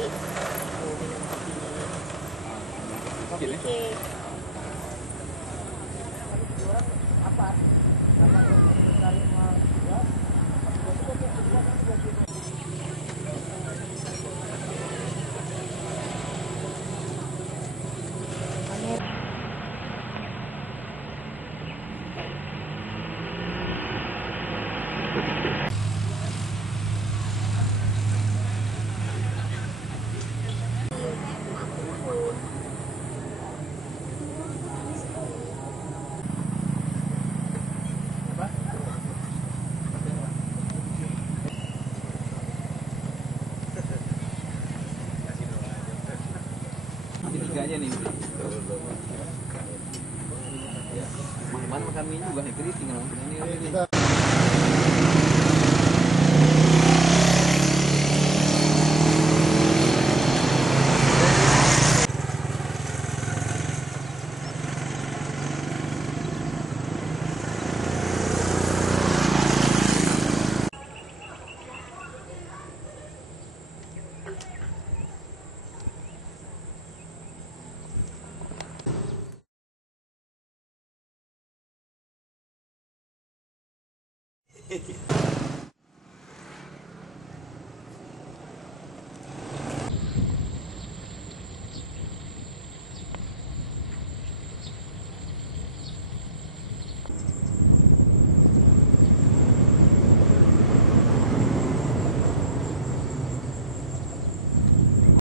kopi. Mau minum kopi. Kopi cake. Apa? Tiganya nih. Mana makan mie juga nih, keriting tinggal makan ini. Hehehe